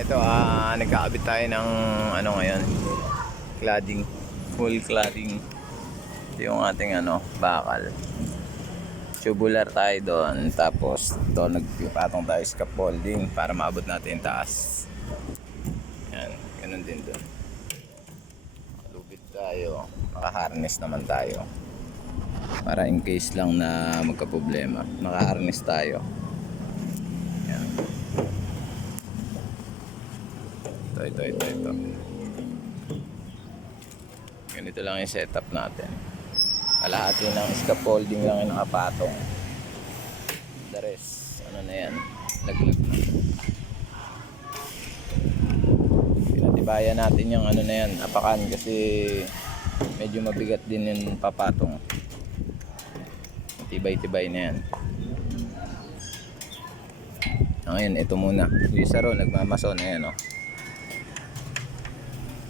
Ito, nagkakabit tayo ng ano ngayon, cladding, full cladding. Ito yung ating bakal. Tubular tayo doon, tapos ito nagpatong tayo scaffolding para maabot natin yung taas. Yan, ganun din doon. Lubid tayo, naka-harness naman tayo. Para in case lang na magka-problema, naka-harness tayo. Yan. Ito. Ganito lang yung setup natin. Kalahati ng scaffolding lang yung nakapatong. The rest, ano na yan, laglag na. Pinatibayan natin yung ano na yan, apakan, kasi medyo mabigat din yung papatong. Tibay-tibay na yan. Ngayon, ito muna. Yung isa ro, nagmamason, ayan o.